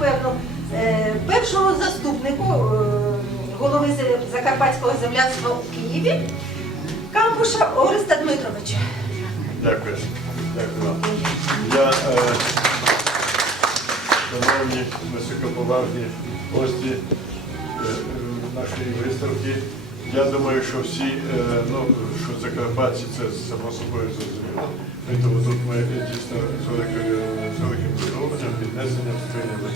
напевно, е, першому заступнику е, голови Закарпатського земляцтва у Києві Кампуша Ореста Дмитровича. Дякую. Дякую вам. Я, е, шановні високоповажні гості нашої виставки, я думаю, що всі, ну, що закарпатці це само собою зрозуміло. Тому тут ми дійсно з великою піднесенням сприйняли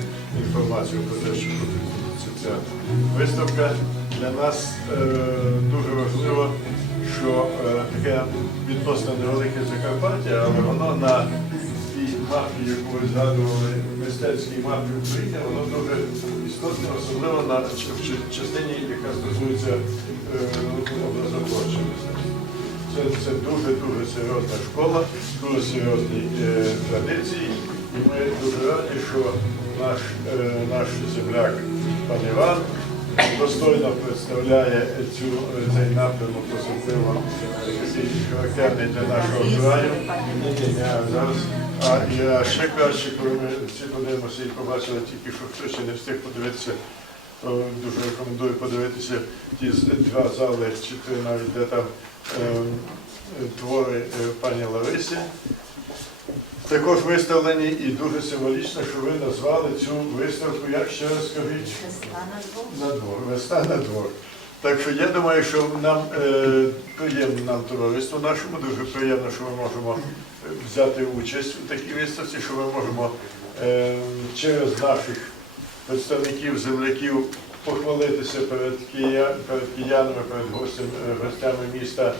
інформацію про те, що відбудеться ця виставка. Для нас е, дуже важливо, що е, таке відносно невелике Закарпаття, але воно на тій мапі, яку ви згадували, мистецькій мапі України, воно дуже істотне, особливо на частині, яка стосується е, образотворчого мистецтва. Це дуже-дуже серйозна школа, дуже серйозні е, традиції. І ми дуже раді, що наш, е, наш земляк пан Іван достойно представляє цю, е, цей напрямок, особливо характерний для нашого краю. Зараз. А я ще краще, коли ми всі подивимося і побачили тільки, що хтось ще не встиг подивитися, то дуже рекомендую подивитися ті два зали, чи три навіть, де там ем, твори е, пані Ларисі. Також виставлені і дуже символічно, що ви назвали цю виставку, як ще раз скажіть? На двор, весна на двор. Так що я думаю, що нам е, приємно нам товариству нашому, дуже приємно, що ми можемо е, взяти участь у такій виставці, що ми можемо е, через наших представників, земляків похвалитися перед, кия, перед киянами, перед гостям, е, гостями міста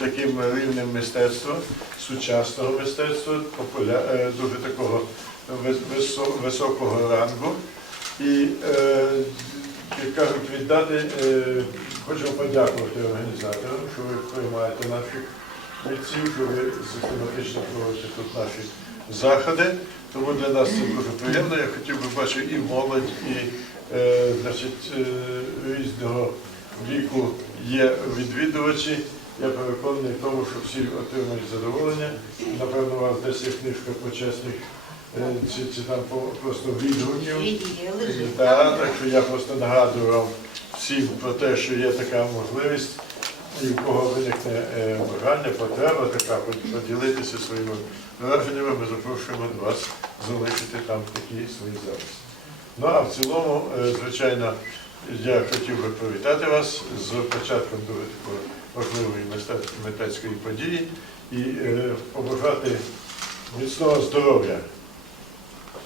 таким рівнем мистецтва, сучасного мистецтва, е, дуже такого високого рангу. І, е, як кажуть, віддати, е, хочемо подякувати організаторам, що ви приймаєте наших митців, що ви систематично проводите тут наші заходи. Тому для нас це дуже приємно. Я хотів би бачити і молодь, і е, значить, е, різного віку є відвідувачі. Я переконаний в тому, що всі отримують задоволення. Напевно, у вас десь є книжка почесних е, чи, чи там просто відгуків. Так, так що я просто нагадую вам всім про те, що є така можливість, і в кого виникне е, бажання, потреба така поділитися своїми враженнями, ми запрошуємо вас залишити там такі свої записи. Ну а в цілому, е, звичайно, я хотів би привітати вас з початком дуже такої важливої мистецької події і е, побажати міцного здоров'я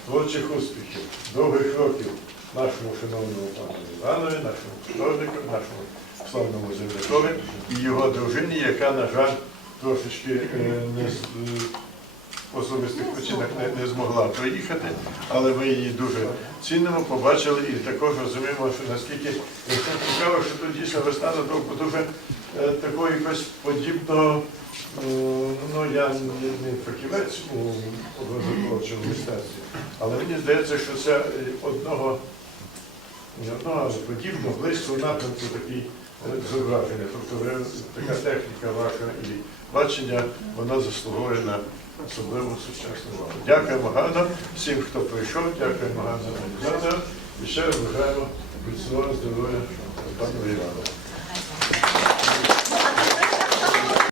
творчих успіхів, довгих років нашому шановному пану Іванові, нашому художнику, нашому славному землякові і його дружині, яка, на жаль, трошечки е, не е, особистих причинах не, не змогла приїхати, але ми її дуже цінимо, побачили і також розуміємо, що наскільки цікаво, що тут дійсно весна на довго дуже такого якогось подібного. е, Ну, я не, фахівець у образотворчому мистецтві, але мені здається, що це е, одного, не одного, але подібного, близького напрямку такий е, зображення. Тобто така техніка ваша і бачення, вона заслуговує на особливу сучасну увагу. Дякуємо гарно всім, хто прийшов, дякуємо гарно організаторам і ще бажаємо міцного здоров'я пану Івану.